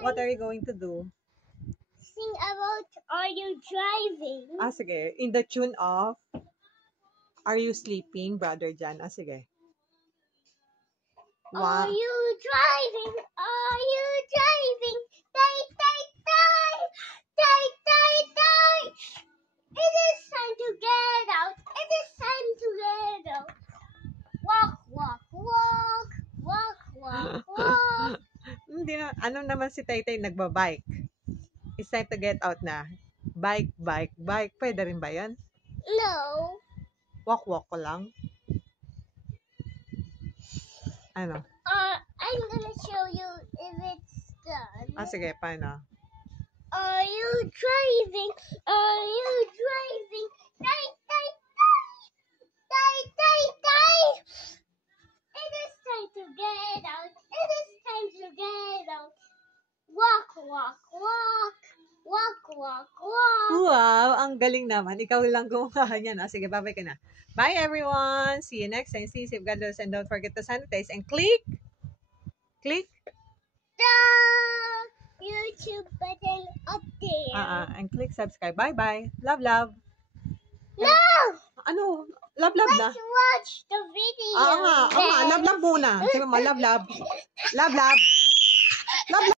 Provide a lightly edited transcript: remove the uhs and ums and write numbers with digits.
What are you going to do? Sing about Are You Driving? Sige. In the tune of Are You Sleeping, Brother Jan? Sige. Are you driving? Are you driving? Die, die, die! Die, die, die! It is time to get out. It is time to get out. Walk, walk, walk. Walk, walk, walk. Hindi na, ano naman si Taytay nagbabike? It's time to get out na. Bike, bike, bike. Pwede rin ba yan? No. Walk, walk ko lang. Ano? I'm gonna show you if it's done. Sige, paano? Are you driving? Are you driving? Die, die, die! Die, die, die! It is time to get out. It is time to get out. Walk, walk, walk. Walk, walk, walk. Wow, ang galing naman. Ikaw lang gumawa niyan. Sige, bye-bye ka na. Bye, everyone. See you next time. Stay safe, God bless, and don't forget to sanitize. And click the YouTube button up there. And click subscribe. Bye-bye. Love, love. No! Ano? Love, love na. Let's watch the video. Love, love muna. Sabi mo, love, love. Love, love. Love, love.